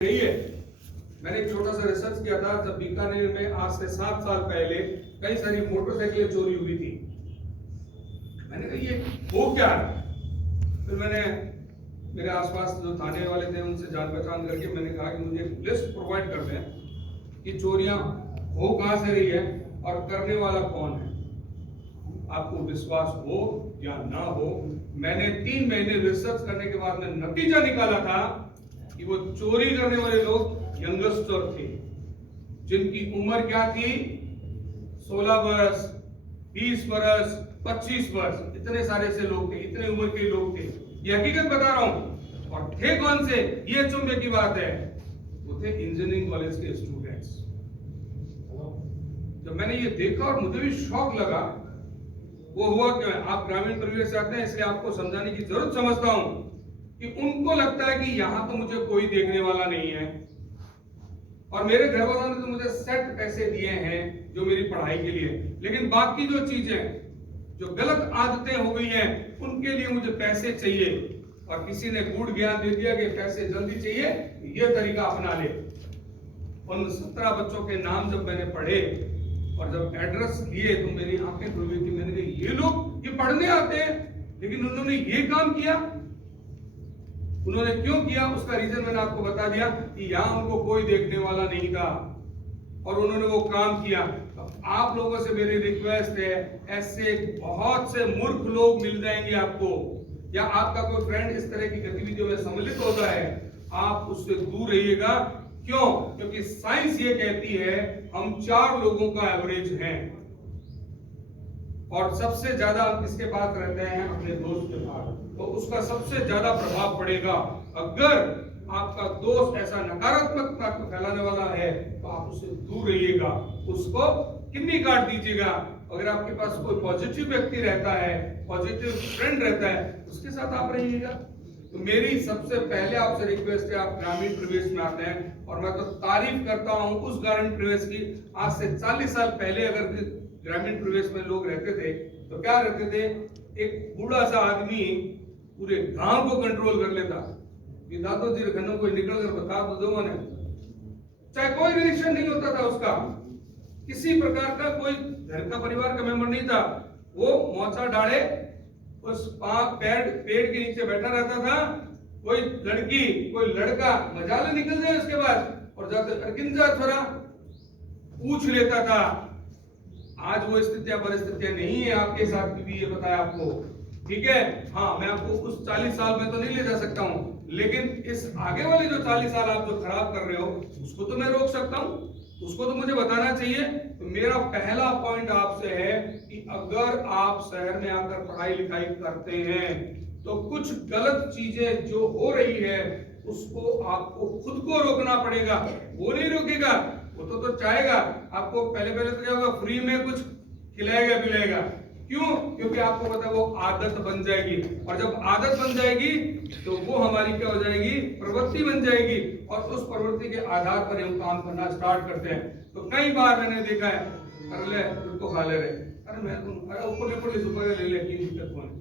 यही है। मैंने एक छोटा सा रिसर्च किया था जब बीकानेर में आज से 7 साल पहले कई सारी मोटरसाइकिलें चोरी हुई थी। मैंने कहा ये हो क्या है। फिर मैंने मेरे आसपास जो थाने वाले थे उनसे जान पहचान करके मैंने कहा कि मुझे एक लिस्ट प्रोवाइड कर दें कि चोरियां हो कहां से रही है और करने वाला कौन है। आपको विश्वास हो या ना हो, मैंने 3 महीने रिसर्च करने के बाद में नतीजा निकाला था कि वो चोरी करने वाले लोग यंगस्टर थे, जिनकी उम्र क्या थी 16 वर्ष, 20 वर्ष, 25 वर्ष, इतने सारे से लोग थे, इतने उम्र के लोग थे। ये हकीकत बता रहा हूं। और थे कौन से, ये अचंभे की बात है, वो थे इंजीनियरिंग कॉलेज के स्टूडेंट्स। जब मैंने ये देखा और मुझे भी शौक लगा, वो हुआ क्यों है। आप ग्रामीण परिवेश से आते हैं, इसलिए आपको समझाने की जरूरत समझता हूं कि उनको लगता है कि यहां तो मुझे कोई देखने वाला नहीं है और मेरे घर वालों ने तो मुझे सेट पैसे दिए हैं जो मेरी पढ़ाई के लिए, लेकिन बाकी जो चीजें जो गलत आदतें हो गई हैं उनके लिए मुझे पैसे चाहिए। और किसी ने गूढ़ ज्ञान दे दिया कि पैसे जल्दी चाहिए, ये तरीका अपना ले। उन 17 बच्चों के नाम जब मैंने पढ़े और जब एड्रेस लिए तो मेरी आंखें खुल गई थी। मैंने कहा ये लोग ये पढ़ने आते हैं, लेकिन उन्होंने ये काम किया। उन्होंने क्यों किया उसका रीजन मैंने आपको बता दिया कि यहां उनको कोई देखने वाला नहीं था और उन्होंने वो काम किया। आप लोगों से मेरी रिक्वेस्ट है, ऐसे बहुत से मूर्ख लोग मिल जाएंगे आपको, या आपका कोई फ्रेंड इस तरह की गतिविधियों में सम्मिलित होता है, आप उससे दूर रहिएगा। क्यों? क्योंकि साइंस ये कहती है हम 4 लोगों का एवरेज हैं और सबसे ज्यादा हम किसके पास रहते हैं, अपने दोस्त के पास, तो उसका सबसे ज्यादा प्रभाव पड़ेगा। अगर आपका दोस्त ऐसा नकारात्मक फैलाने वाला है तो आप उससे दूर रहिएगा, उसको किन्नी काट दीजिएगा। अगर आपके पास कोई पॉजिटिव व्यक्ति रहता है, पॉजिटिव फ्रेंड रहता है, उसके साथ आप रहिएगा। तो मेरी सबसे पहले आपसे रिक्वेस्ट है, आप ग्रामीण परिवेश में आते हैं और मैं तो तारीफ करता हूं उस ग्रामीण परिवेश की। आज से 40 साल पहले अगर ग्रामीण परिवेश में लोग रहते थे तो क्या रहते थे, एक बूढ़ा सा आदमी पूरे गांव को कंट्रोल कर लेता। ये दादो जी रखने कोई निकल कर बता दो मैंने, चाहे कोई रिलेशन नहीं होता था उसका, किसी प्रकार का कोई घर का परिवार का मेंबर नहीं था, वो मोचा डाले उस पेड़ के नीचे बैठा रहता था। कोई लड़की कोई लड़का मजाले निकल जाए उसके बाद और जाते अर्गिंजा थोड़ा पूछ लेता था। आज वो स्थितियां परिस्थितियां नहीं है आपके साथ भी, ये बताया आपको, ठीक है। हाँ, मैं आपको उस 40 साल में तो नहीं ले जा सकता हूं, लेकिन इस आगे वाले जो 40 साल आप जो खराब कर रहे हो उसको तो मैं रोक सकता हूं, उसको तो मुझे बताना चाहिए। तो मेरा पहला पॉइंट आपसे है कि अगर आप शहर में आकर पढ़ाई लिखाई करते हैं तो कुछ गलत चीजें जो हो रही है उसको आपको खुद को रोकना पड़ेगा। वो नहीं रोकेगा, वो तो चाहेगा आपको। पहले तो क्या होगा, फ्री में कुछ खिलाएगा पिलाएगा। क्यों? क्योंकि आपको पता है वो आदत बन जाएगी, और जब आदत बन जाएगी तो वो हमारी क्या हो जाएगी, प्रवृत्ति बन जाएगी, और उस प्रवृत्ति के आधार पर हम काम करना स्टार्ट करते हैं। तो कई बार मैंने देखा है, अरे ले तो खा ले रहे, अरे मैं ऊपर सुपर ले ले, की दिक्कत कौन,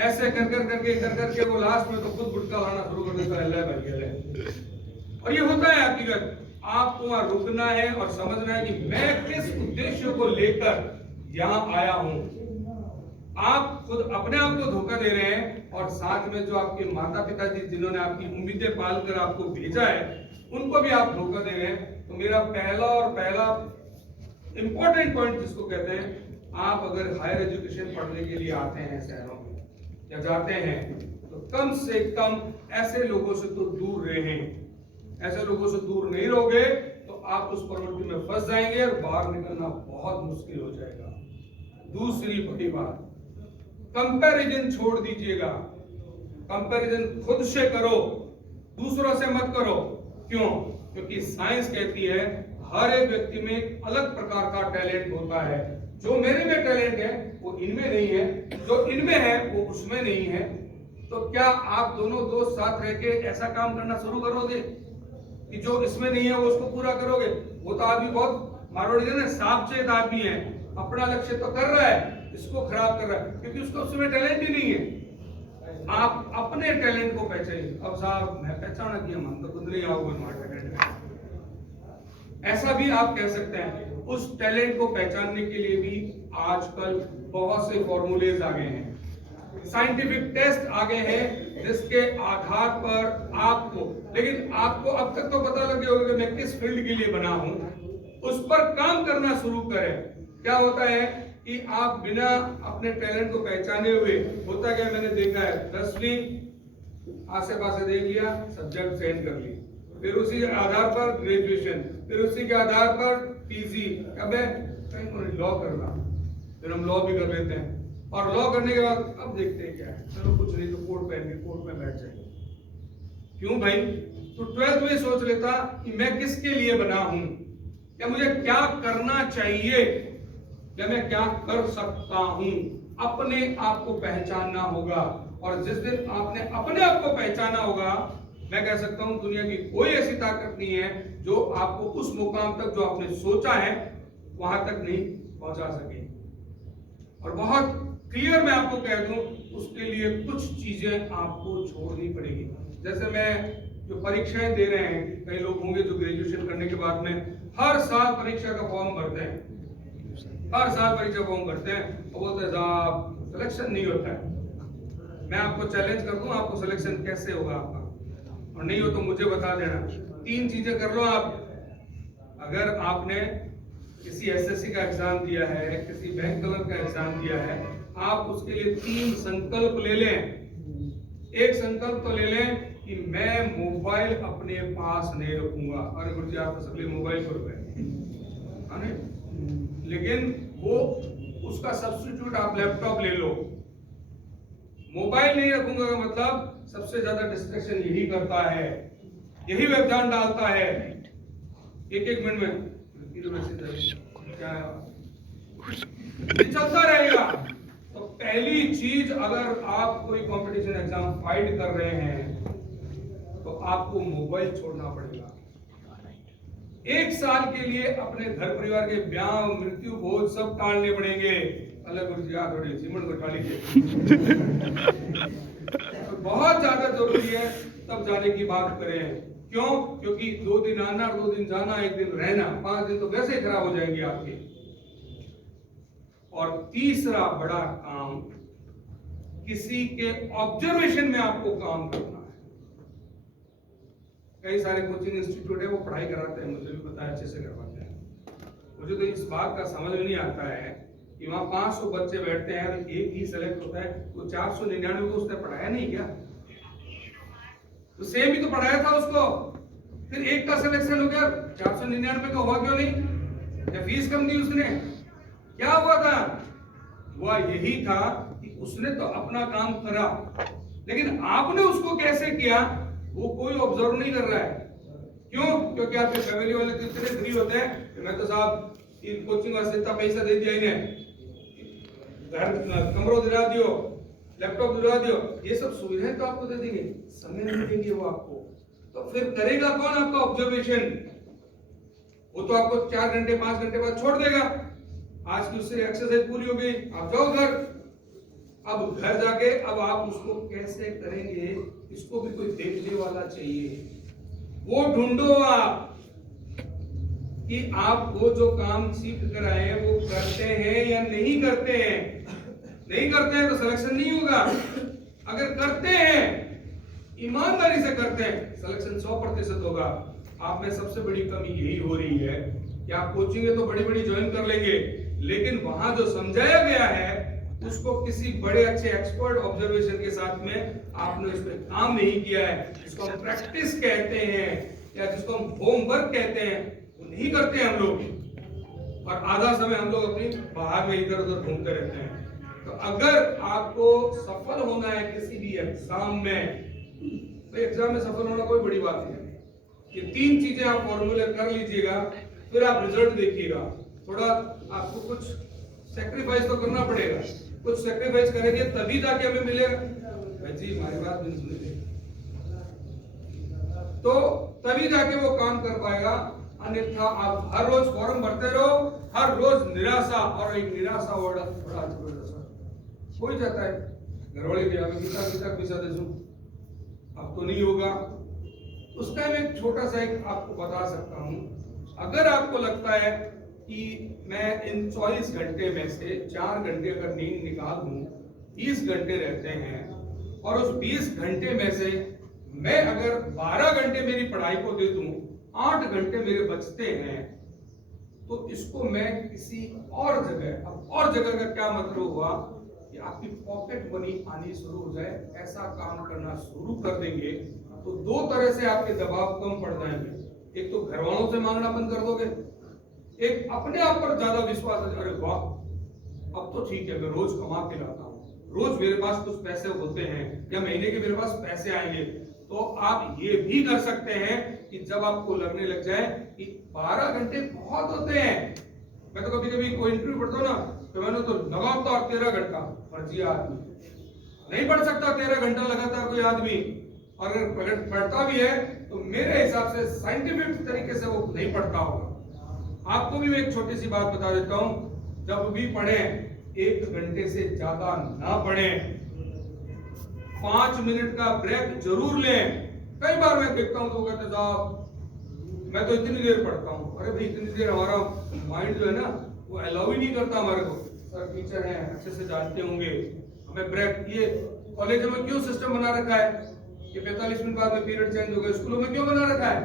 ऐसे कर वो लास्ट में तो खुद गुटखा लाना शुरू कर देता है। और ये होता है हकीकत। आपको वहां रुकना है और समझना है कि मैं किस उद्देश्य को लेकर यहां आया हूं। आप खुद अपने आप को धोखा दे रहे हैं और साथ में जो आपके माता पिता जी जिन्होंने आपकी उम्मीदें पालकर आपको भेजा है उनको भी आप धोखा दे रहे हैं। तो मेरा पहला इंपॉर्टेंट पॉइंट जिसको कहते हैं, आप अगर हायर एजुकेशन पढ़ने के लिए आते हैं शहरों में या जाते हैं तो कम से कम ऐसे लोगों से तो दूर रहें। ऐसे लोगों से दूर नहीं रहोगे तो आप उस प्रवृत्ति में फंस जाएंगे और बाहर निकलना बहुत मुश्किल हो जाएगा। दूसरी बड़ी बात, कंपैरिजन छोड़ दीजिएगा। कंपैरिजन खुद से करो, दूसरों से मत करो। क्यों? क्योंकि साइंस कहती है हर एक व्यक्ति में एक अलग प्रकार का टैलेंट होता है। जो मेरे में टैलेंट है वो इनमें नहीं है, जो इनमें है वो उसमें नहीं है। तो क्या आप दोनों दोस्त साथ रह के ऐसा काम करना शुरू करोगे कि जो इसमें नहीं है वो उसको पूरा करोगे? वो तो आदमी बहुत मारवाड़ी है ना, सांप चेत आदमी है, अपना लक्ष्य तो कर रहा है, इसको खराब कर रहा है क्योंकि उसको उसमें टैलेंट ही नहीं है। आप अपने टैलेंट को पहचानिए। अब साहब मैं पहचाना कि हम तो कुछ नहीं आओगे टैलेंट है। ऐसा भी आप कह सकते हैं। उस टैलेंट को पहचानने के लिए भी आजकल बहुत से फॉर्मूलेज आ गए हैं, साइंटिफिक टेस्ट आ गए हैं, जिसके आधार पर आपको, लेकिन आपको अब तक तो पता लग गया होगा कि मैं किस फील्ड के लिए बना हूं, उस पर काम करना शुरू करें। क्या होता है कि आप बिना अपने टैलेंट को पहचाने हुए, होता क्या मैंने देखा है, 10वीं आसे पासे देख लिया, सब्जेक्ट चेंज कर ली, फिर उसी के आधार पर ग्रेजुएशन, फिर उसी के आधार पर पीजी, अब कहीं लॉ करना, फिर हम लॉ भी कर लेते हैं, और लॉ करने के बाद अब देखते हैं क्या है, चलो कुछ नहीं तो कोर्ट पहन के कोर्ट में बैठ जाएंगे। क्यों भाई? तो 12th में सोच लेता कि मैं किसके लिए बना हूं, या मुझे क्या करना चाहिए, या मैं क्या कर सकता हूं। अपने आप को पहचानना होगा, और जिस दिन आपने अपने आप को पहचाना होगा, मैं कह सकता हूं दुनिया की कोई ऐसी ताकत नहीं है जो आपको उस मुकाम तक जो आपने सोचा है वहां तक नहीं पहुंचा सके। और बहुत क्लियर मैं आपको कह दूं, उसके लिए कुछ चीजें आपको छोड़नी पड़ेगी। जैसे मैं जो परीक्षाएं दे रहे हैं, कई लोग होंगे जो ग्रेजुएशन करने के बाद में हर साल परीक्षा का फॉर्म भरते हैं, हर साल परीक्षा फॉर्म भरते हैं और बोलते हैं साहब सिलेक्शन नहीं होता है। मैं आपको चैलेंज कर दूं, आपको सिलेक्शन कैसे होगा आपका, और नहीं हो तो मुझे बता देना। 3 चीजें कर लो आप। अगर आपने किसी एसएससी का एग्जाम दिया है, किसी बैंक क्लर्क का एग्जाम दिया है, आप उसके लिए 3 संकल्प ले लें। एक संकल्प तो ले लें कि मैं मोबाइल अपने पास नहीं रखूंगा। अरे गुरुजी आप तो सभी मोबाइल पर गए, लेकिन वो उसका सब्स्टिट्यूट आप लैपटॉप ले लो। मोबाइल नहीं रखूंगा का मतलब सबसे ज्यादा डिस्ट्रैक्शन यही करता है, यही व्यवधान डालता है। एक मिनट में क्या चलता रहेगा। तो पहली चीज, अगर आप कोई कंपटीशन एग्जाम फाइट कर रहे हैं तो आपको मोबाइल छोड़ना पड़ेगा। 1 साल के लिए अपने घर परिवार के ब्याह, मृत्यु, भोज सब टालने पड़ेंगे। अलग थोड़ी सीमेंट को टाली तो बहुत ज्यादा जरूरी है, तब जाने की बात करें। क्यों? क्योंकि 2 दिन आना, 2 दिन जाना, 1 दिन रहना, 5 दिन तो वैसे खराब हो जाएंगे आपके। और तीसरा बड़ा काम, किसी के ऑब्जर्वेशन में आपको काम करना है। कई सारे कोचिंग इंस्टीट्यूट है, वो पढ़ाई कराते हैं, मुझे भी पता है, अच्छे से करवाते हैं। मुझे तो इस बात का समझ में नहीं आता है कि वहां 500 बच्चे बैठते हैं, एक ही सेलेक्ट होता है, तो 499 को उसने पढ़ाया नहीं क्या? तो सेम ही तो पढ़ाया था उसको, फिर एक का सिलेक्शन हो गया, 499 का हुआ क्यों नहीं? या फीस कम दी उसने? क्या हुआ था? हुआ यही था कि उसने तो अपना काम करा, लेकिन आपने उसको कैसे किया वो कोई ऑब्जर्व नहीं कर रहा है। क्यों? क्योंकि आपके फैमिली वाले तो इतने फ्री होते हैं कि मैं तो साहब इन कोचिंग वास्ते इतना पैसा दे दिया, इन्हें घर कमरों दिला दियो, लैपटॉप दिला दियो, ये सब सुविधाएं तो आपको दे देंगे, समय नहीं देंगे वो आपको। तो फिर करेगा कौन आपका ऑब्जर्वेशन? वो तो आपको 4 घंटे 5 घंटे बाद छोड़ देगा। आज की उससे एक्सरसाइज पूरी हो गई, आप जाओ घर। अब घर जाके अब आप उसको कैसे करेंगे, इसको भी कोई देखने वाला चाहिए। वो ढूंढो आप कि आप वो जो काम सीख कर आए हैं वो करते हैं या नहीं करते हैं। नहीं करते हैं तो सिलेक्शन नहीं होगा। अगर करते हैं, ईमानदारी से करते हैं, सिलेक्शन 100% होगा। आप में सबसे बड़ी कमी यही हो रही है कि आप कोचिंग तो बड़ी बड़ी ज्वाइन कर लेंगे, लेकिन वहां जो समझाया गया है उसको किसी बड़े अच्छे एक्सपर्ट ऑब्जर्वेशन के साथ में आपने उस पर काम नहीं किया है। जिसको हम प्रैक्टिस कहते हैं या जिसको हम होमवर्क कहते हैं, वो नहीं करते हैं हम लोग, और आधा समय हम लोग अपनी बाहर में इधर उधर घूमते रहते हैं। तो अगर आपको सफल होना है किसी भी एग्जाम में, तो एग्जाम में सफल होना कोई बड़ी बात नहीं है। ये 3 चीजें आप फॉर्मूले कर लीजिएगा, फिर आप रिजल्ट देखिएगा। थोड़ा आपको कुछ सैक्रिफाइस तो करना पड़ेगा, कुछ सैक्रिफाइस करेंगे तभी जाके हमें मिलेगा। भाई जी हमारी बात नहीं सुनेंगे तो तभी जाके वो काम कर पाएगा, अन्यथा आप हर रोज फॉर्म भरते रहो, हर रोज निराशा, और एक निराशा वर्ड बड़ा हो ही जाता है। घरवाले के आगे कितना पैसा दे दूं, अब तो नहीं होगा, उसका मैं एक छोटा सा एक आपको बता सकता हूँ। अगर आपको लगता है कि मैं इन 24 घंटे में से 4 घंटे अगर नींद निकाल दूं, 20 घंटे रहते हैं, और उस 20 घंटे में से मैं अगर 12 घंटे मेरी पढ़ाई को दे दूं, 8 घंटे मेरे बचते हैं, तो इसको मैं किसी और जगह, अब और जगह का क्या मतलब हुआ कि आपकी पॉकेट मनी आनी शुरू हो जाए, ऐसा काम करना शुरू कर देंगे, तो दो तरह से आपके दबाव कम पड़ जाएंगे। एक तो घर वालों से मांगना बंद कर दोगे, एक अपने आप पर ज्यादा विश्वास है, अरे वाह अब तो ठीक है, मैं रोज कमा के लाता हूँ, रोज मेरे पास कुछ पैसे होते हैं, या महीने के मेरे पास पैसे आएंगे। तो आप ये भी कर सकते हैं कि जब आपको लगने लग जाए कि 12 घंटे बहुत होते हैं, मैं तो कभी कभी कोई इंटरव्यू पढ़ता हूँ ना, तो मैंने तो लगातार 13 घंटा, फर्जी आदमी नहीं पढ़ सकता 13 घंटा लगातार कोई आदमी, और अगर पढ़ता भी है तो मेरे हिसाब से साइंटिफिक तरीके से वो नहीं पढ़ता होगा। आपको भी मैं एक छोटी सी बात बता देता हूं, जब भी पढ़े 1 घंटे से ज्यादा ना पढ़े, 5 मिनट का ब्रेक जरूर लें। कई बार मैं देखता हूं तो कहते साहब मैं तो इतनी देर पढ़ता हूं, अरे भाई इतनी देर हमारा माइंड जो है ना वो अलाउ ही नहीं करता हमारे को। सर टीचर हैं, अच्छे से जानते होंगे, हमें ब्रेक, ये कॉलेज में क्यों सिस्टम बना रखा है कि 45 मिनट बाद में पीरियड चेंज होगा, स्कूलों में क्यों बना रखा है,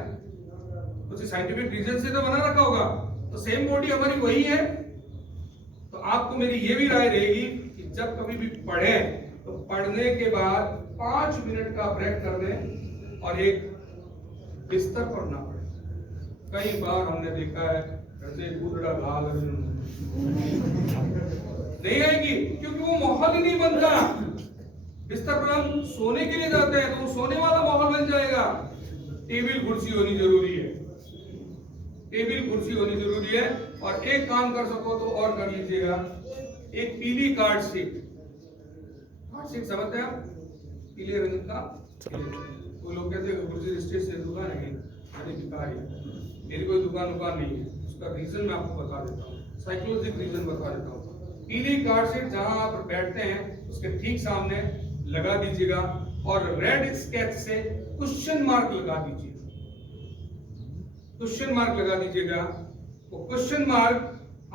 कुछ साइंटिफिक रीजन से तो बना रखा होगा। तो सेम बॉडी हमारी वही है। तो आपको मेरी ये भी राय रहेगी कि जब कभी भी पढ़े तो पढ़ने के बाद 5 मिनट का ब्रेक कर दें और एक बिस्तर पर ना पढ़े। कई बार हमने देखा है ऐसे गुदड़ा लाल नहीं आएगी, क्योंकि वो माहौल ही नहीं बनता। बिस्तर पर हम सोने के लिए जाते हैं तो वो सोने वाला माहौल बन जाएगा। टेबल कुर्सी होनी जरूरी है, टेबल कुर्सी होनी जरूरी है। और एक काम कर सको तो और कर लीजिएगा, एक पीली कार्ड शीट, कार्ड शीट समझते हैं आप, पीले रंग का। वो लोग कहते हैं कुर्सी स्टेज से दुकान है, अरे भिखारी, मेरी कोई दुकान नहीं है। उसका रीजन मैं आपको बता देता हूँ, साइकोलॉजिक रीजन बता देता हूँ। पीली कार्ड शीट जहां आप बैठते हैं उसके ठीक सामने लगा दीजिएगा और रेड स्केच से क्वेश्चन मार्क लगा दीजिए, क्वेश्चन मार्क लगा दीजिएगा। वो क्वेश्चन मार्क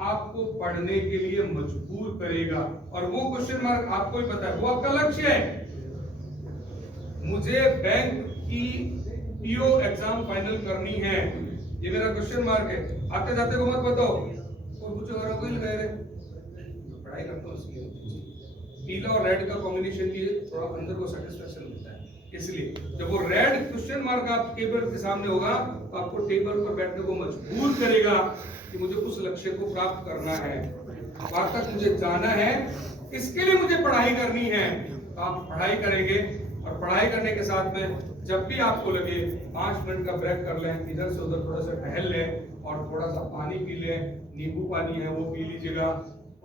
आपको पढ़ने के लिए मजबूर करेगा, और वो क्वेश्चन मार्क आपको ही पता है, वो आपका लक्ष्य है। मुझे बैंक की पीओ एग्जाम फाइनल करनी है, ये मेरा क्वेश्चन मार्क है। आते जाते को मत बताओ, और कुछ अगर कोई लगा रहे पढ़ाई करता हूँ इसलिए। पीला और रेड का कॉम्बिनेशन भी थोड़ा अंदर को सेटिस्फैक्शन मिलता है, इसलिए जब वो रेड क्वेश्चन मार्क आप टेबल के सामने होगा तो आपको टेबल पर बैठने को मजबूर करेगा कि मुझे उस लक्ष्य को प्राप्त करना है, वहां तक मुझे जाना है, इसके लिए मुझे पढ़ाई करनी है। तो आप पढ़ाई करेंगे, और पढ़ाई करने के साथ में जब भी आपको लगे 5 मिनट का ब्रेक कर लें, इधर से उधर थोड़ा सा टहल लें और थोड़ा सा पानी पी लें, नींबू पानी है वो पी लीजिएगा।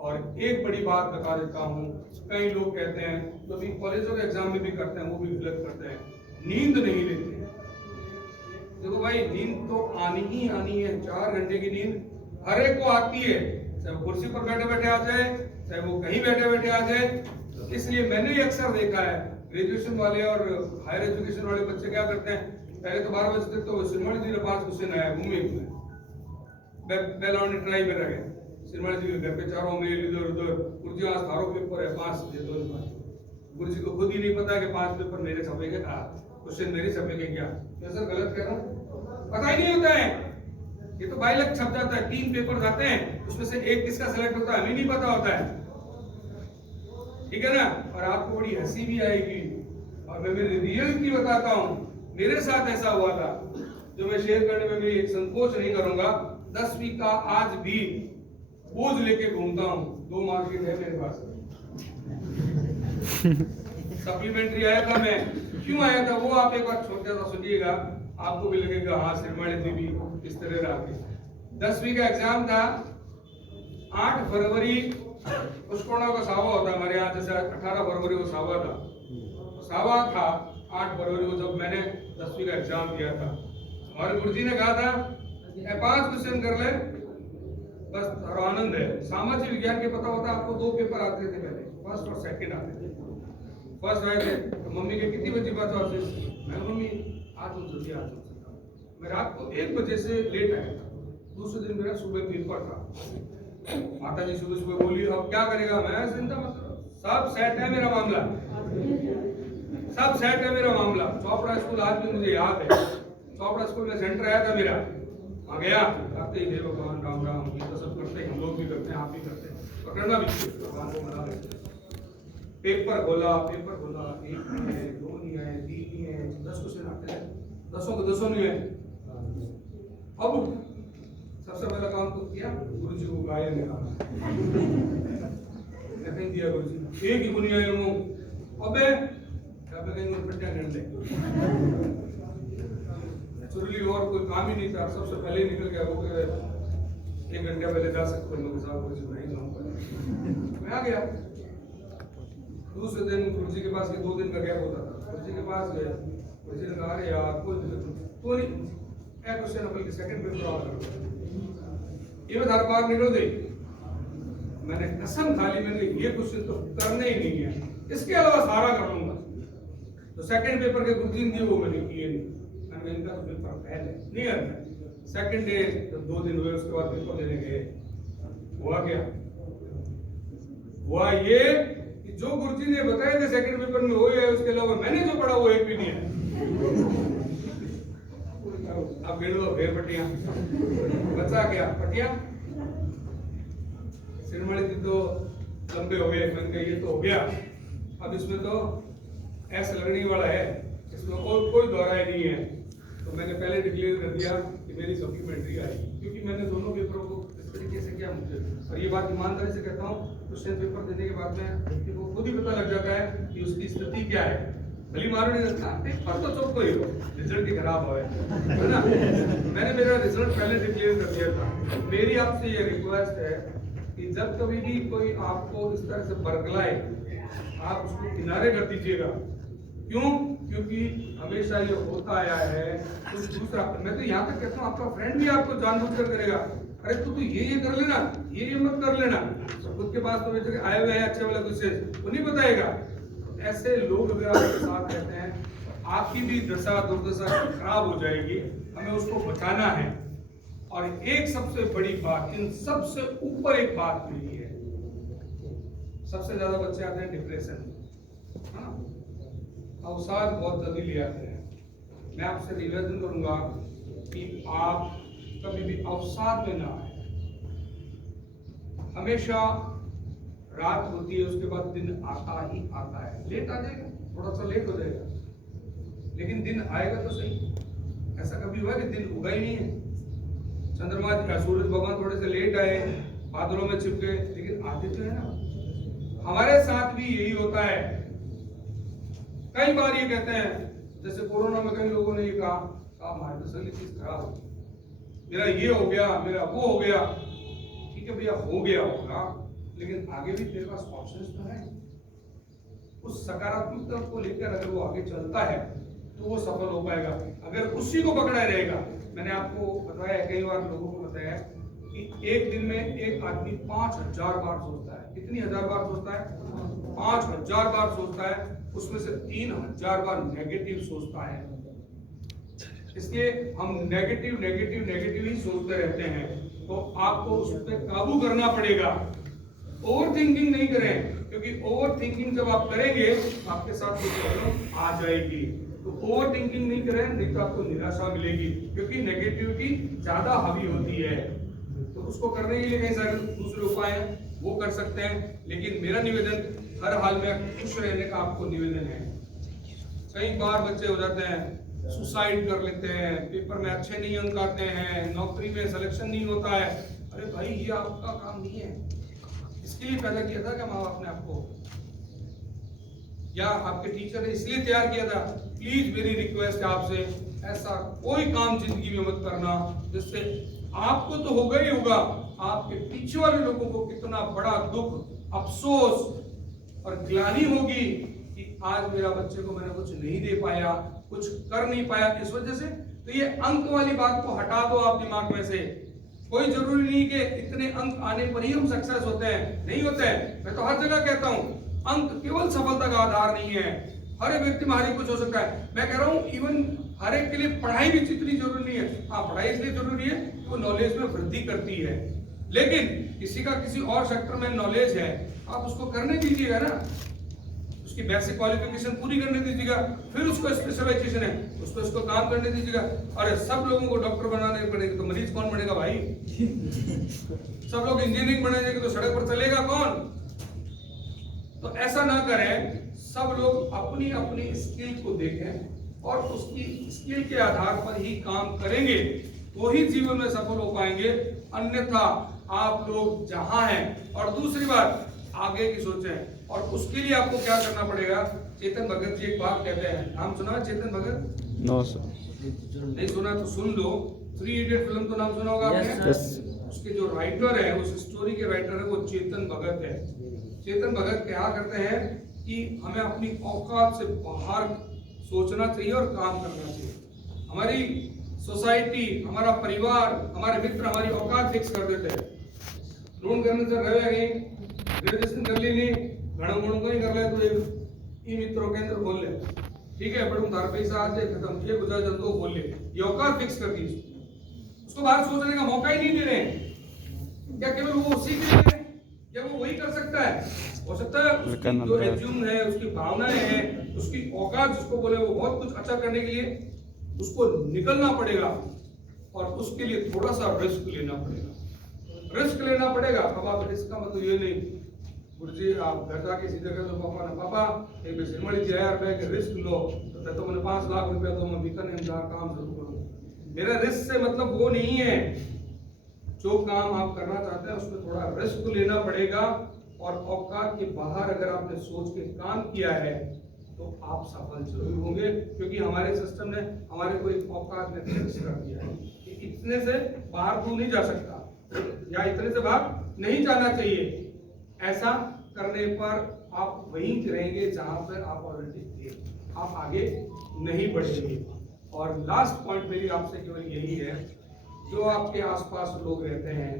और एक बड़ी बात बता देता हूँ, कई लोग कहते हैं, जो भी कॉलेजों के एग्जाम में भी करते हैं वो भी गलत करते हैं, नींद नहीं लेते। देखो भाई, नींद तो आनी ही आनी है, 4 घंटे की नींद हर एक को आती है, चाहे वो कुर्सी पर बैठे बैठे आ जाए, चाहे वो कहीं बैठे बैठे आ जाए। तो इसलिए मैंने ये अक्सर देखा है, ग्रेजुएशन वाले और हायर एजुकेशन वाले बच्चे क्या करते हैं, पहले तो 12 बजे तक तो सिनेमा जी के पास क्वेश्चन आया, घूमे बेलाउंड ट्राई में रह गए, सिनेमा जी के घर पे चारों में इधर उधर, गुरुजी आज थारो पेपर है 5 दे दो। गुरुजी को खुद ही नहीं पता कि 5 पेपर मेरे छपेंगे, क्वेश्चन मेरे छपेंगे क्या। मैं सर गलत कह रहा हूँ, पता ही नहीं होता है, ये तो बाइलक छप जाता है, 3 पेपर आते हैं, उसमें से एक किसका सेलेक्ट होता है हमें नहीं पता होता है, ठीक है ना। और आपको बड़ी हंसी भी आएगी, और मैं मेरी रियल की बताता हूँ, मेरे साथ ऐसा हुआ था जो मैं शेयर करने में भी संकोच नहीं करूंगा। 10वीं का आज भी बोझ लेके घूमता हूँ, 2 मार्कशीट है मेरे पास। सप्लीमेंट्री आया था, मैं क्यों आया था वो आप एक बार छोटा सा सुनिएगा, आपको भी लगेगा हाँ श्रीमाणी जी भी इस तरह रहा के। 10वीं का एग्जाम था, 8 फरवरी पुष्कोणा का सावा होता है हमारे यहाँ, जैसे 18 फरवरी को सावा था, सावा था 8 फरवरी को जब मैंने 10वीं का एग्जाम दिया था। हमारे गुरुजी ने कहा था 5 क्वेश्चन कर ले बस, और आनंद है। सामाजिक विज्ञान के पता होता आपको 2 पेपर आते थे पहले, फर्स्ट और सेकंड आते थे। फर्स्ट आए थे तो मम्मी के कितनी बची बात, मैं मम्मी आज वो जल्दी आ सकता। मैं रात को 1 बजे से लेट आया था, दूसरे दिन मेरा सुबह पेपर था। माता जी सुबह सुबह बोली अब क्या करेगा, मैं चिंता मत करो, सब सेट है मेरा मामला, सब सेट है मेरा मामला। चोपड़ा स्कूल आज भी मुझे याद है, चोपड़ा स्कूल में सेंटर आया था मेरा, वहाँ गया, आते ही भगवान राम राम, ये तो सब करते हैं, हम लोग भी करते हैं, आप भी करते हैं, और करना भी चाहिए, भगवान को मना नहीं। पेपर खोला, एक नहीं है, 2 नहीं है, 3 नहीं है, 10 क्वेश्चन आते हैं, 10 को 10 नहीं है। अब सबसे पहला काम तो किया, गुरु जी को गाय निकाला, नहीं दिया गुरु जी, एक ही बुनिया अबे कहीं फटिया कर ले, चुरली और कोई काम ही नहीं था, सबसे पहले निकल गया, वो 1 घंटे पहले जा सकते हैं, लोग साहब गुरु जी नहीं जाऊंगा, मैं आ गया। दूसरे दिन गुरु जी के पास, 2 दिन का गैप होता था, गुरु जी के पास गए, गुरु जी ने कहा अरे यार कोई नहीं क्वेश्चन अपन के सेकंड पेपर और ये मैं हर बार निकल गई, मैंने कसम खा ली, मैंने ये क्वेश्चन तो करना ही नहीं है, इसके अलावा सारा कर लूंगा। तो सेकंड पेपर के गुरु जी ने वो मैंने किए नहीं, मैंने इनका तो पेपर पहले नहीं आता। सेकंड डे जब 2 दिन हुए उसके बाद पेपर देने गए, हुआ क्या, हुआ ये कि जो गुरुजी ने बताए थे सेकंड पेपर में वो है, उसके अलावा मैंने जो पढ़ा वो एक भी नहीं है। अब गिन लो फिर पट्टियां, बचा क्या पट्टियां, सिरमणि थी तो लंबे हो गए, मैंने कहा ये तो हो गया, अब इसमें तो ऐसा लगने वाला है, इसमें कोई दोहराई नहीं है। तो मैंने पहले डिक्लेयर कर दिया कि मेरी सप्लीमेंट्री आएगी, क्योंकि मैंने दोनों पेपरों को इस तरीके से किया मुझे, और ये बात ईमानदारी से कहता हूँ, क्वेश्चन पेपर देने के बाद में व्यक्ति को खुद ही पता लग जाता है कि उसकी स्थिति क्या है। भली मारो नहीं लगता, पेपर तो चुप ही हो, रिजल्ट ही खराब हो है ना। मैंने मेरा रिजल्ट पहले डिक्लेयर कर दिया था। मेरी आपसे ये रिक्वेस्ट है कि जब कभी भी कोई आपको इस तरह से बरगलाए, आप उसको किनारे कर दीजिएगा। क्यों? क्योंकि हमेशा ये होता आया है, कुछ दूसरा, मैं तो यहाँ तक कहता हूँ आपका फ्रेंड भी आपको जानबूझकर करेगा, अरे तू तो ये कर लेना, ये मत कर लेना, तो खुद के पास तो आए हुए हैं अच्छे वाला क्वेश्चन, वो नहीं बताएगा। ऐसे लोग अगर आपके साथ रहते हैं तो आपकी भी दशा दुर्दशा खराब हो जाएगी, हमें उसको बचाना है। और एक सबसे बड़ी बात, इन सबसे ऊपर एक बात मिली है, सबसे ज्यादा बच्चे आते हैं डिप्रेशन में, अवसाद बहुत जल्दी ले आते हैं। मैं आपसे निवेदन करूंगा कि आप कभी भी अवसाद में ना आए। हमेशा रात होती है, उसके बाद दिन आता ही आता है, लेट आ जाएगा, थोड़ा सा लेट हो जाएगा, लेकिन दिन आएगा तो सही। ऐसा कभी हुआ कि दिन उगा ही नहीं है? चंद्रमा सूरज भगवान थोड़े से लेट आए, बादलों में छिप गए, लेकिन आते तो है ना। हमारे साथ भी यही होता है। कई बार ये कहते हैं, जैसे कोरोना में कई लोगों ने ये कहा हमारे तो सभी चीज खराब हो, मेरा ये हो गया, मेरा वो हो गया। ठीक है भैया, हो गया होगा, लेकिन आगे भी तेरे पास ऑप्शंस तो है। उस सकारात्मकता को लेकर अगर वो आगे चलता है तो वो सफल हो पाएगा। अगर उसी को पकड़ा रहेगा, मैंने आपको बताया, कई बार लोगों को बताया कि एक दिन में एक आदमी 5000 बार सोचता है। कितनी हजार बार सोचता है? 5000 बार सोचता है, उसमें से 3000 बार नेगेटिव सोचता है। इसलिए हम नेगेटिव नेगेटिव नेगेटिव ही सोचते रहते हैं, तो आपको उस पर काबू करना पड़ेगा। ओवर थिंकिंग नहीं करें, क्योंकि ओवर थिंकिंग जब आप करेंगे आपके साथ कोई प्रॉब्लम आ जाएगी। तो ओवर थिंकिंग नहीं करें, नहीं तो आपको निराशा मिलेगी, क्योंकि नेगेटिविटी ज्यादा हावी होती है। तो उसको करने के लिए कई सारे दूसरे उपाय हैं, वो कर सकते हैं, लेकिन मेरा निवेदन हर हाल में खुश रहने का आपको निवेदन है। कई बार बच्चे हो जाते हैं, सुसाइड कर लेते हैं, पेपर में अच्छे नहीं अंक आते हैं, नौकरी में सिलेक्शन नहीं होता है। अरे भाई, ये आपका काम नहीं है। इसके लिए पैदा किया था क्या माँ बाप ने आपको, या आपके टीचर ने इसलिए तैयार किया था? प्लीज मेरी रिक्वेस्ट है आपसे, ऐसा कोई काम जिंदगी में मत करना जिससे आपको तो होगा ही होगा, आपके पीछे वाले लोगों को कितना बड़ा दुख, अफसोस और ग्लानि होगी कि आज मेरा बच्चे को मैंने कुछ नहीं दे पाया, कुछ कर नहीं पाया इस वजह से। तो ये अंक वाली बात को हटा दो आप दिमाग में से। कोई जरूरी नहीं कि इतने अंक आने पर ही हम सक्सेस होते हैं, नहीं होते हैं। मैं तो हर जगह कहता हूं, अंक केवल सफलता का आधार नहीं है। हर एक व्यक्ति में हर कुछ हो सकता है। मैं कह रहा हूं इवन हर एक के लिए पढ़ाई भी जितनी जरूरी है, हाँ पढ़ाई इसलिए जरूरी है वो नॉलेज में वृद्धि करती है, लेकिन किसी का किसी और सेक्टर में नॉलेज है, आप उसको करने दीजिएगा ना, उसकी बेसिक क्वालिफिकेशन पूरी करने दीजिएगा, फिर उसको स्पेशलाइजेशन है उसको इसको काम करने दीजिएगा। अरे सब लोगों को डॉक्टर बनाने पड़ेगा तो मरीज कौन बनेगा भाई? सब लोग इंजीनियरिंग बनाएंगे तो सड़क पर चलेगा कौन? तो ऐसा ना करें, सब लोग अपनी अपनी स्किल को देखें और उसकी स्किल के आधार पर ही काम करेंगे तो ही जीवन में सफल हो पाएंगे, अन्यथा आप लोग जहां हैं। और दूसरी बात, आगे की सोचें, और उसके लिए आपको क्या करना पड़ेगा? चेतन भगत जी एक बात कहते हैं, नाम सुना है चेतन भगत? No sir. नहीं सुना तो सुन लो, 3 इडियट फिल्म तो नाम सुना होगा आपने? उसके जो राइटर है, उस स्टोरी के राइटर है वो चेतन भगत है। चेतन भगत क्या करते हैं कि हमें अपनी औकात से बाहर सोचना चाहिए और काम करना चाहिए। हमारी सोसाइटी, हमारा परिवार, हमारे मित्र हमारी औकात फिक्स कर देते हैं। लोन करने से रहे गए, ग्रेजुएशन कर ली नहीं, घणों घणों नहीं कर ले तो एक ई मित्रों केंद्र खोल ले, ठीक है, बड़े उधार पैसा आ जाए खत्म, ये गुजर जल तो खोल ले, ये औकात फिक्स कर दी। उसको बाहर सोचने का मौका ही नहीं दे रहे। क्या केवल वो सीख रहे हैं या वो वही कर सकता है? हो सकता है उसकी जो एज्यूम है, उसकी भावनाएं हैं, उसकी औकात जिसको बोले, वो बहुत कुछ अच्छा करने के लिए उसको निकलना पड़ेगा और उसके लिए थोड़ा सा रिस्क लेना पड़ेगा। रिस्क लेना पड़ेगा। अब आप रिस्क का मतलब ये नहीं गुरुजी आप घर जाके सीधे कह दो पापा ने, पापा एक सिनेमा लीजिए यार, मैं रिस्क लो तो मैंने 5 लाख रुपया तो मैं बीकानेर जा काम जरूर करूँ। मेरा रिस्क से मतलब वो नहीं है। जो काम आप करना चाहते हैं उसमें थोड़ा रिस्क लेना पड़ेगा और औकात के बाहर अगर आपने सोच के काम किया है तो आप सफल जरूर होंगे, क्योंकि हमारे सिस्टम ने हमारे को एक औकात में फिक्स कर दिया है कि इतने से बाहर तू नहीं जा सकता या इतने से बाहर नहीं जाना चाहिए। ऐसा करने पर आप वहीं रहेंगे जहां पर आप ऑलरेडी थे, आप आगे नहीं बढ़ेंगे। और लास्ट पॉइंट मेरी आपसे केवल यही है, जो आपके आसपास लोग रहते हैं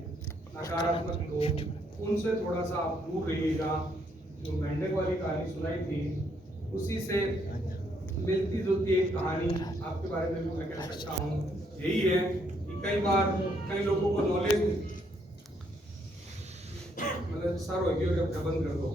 नकारात्मक लोग, उनसे थोड़ा सा आप दूर रहिएगा। जो मेंढक वाली कहानी सुनाई थी उसी से मिलती जुलती एक कहानी आपके बारे में भी मैं कह सकता हूँ। यही है कि कई बार कई लोगों को नॉलेज मतलब सर हो गया, बंद कर दो।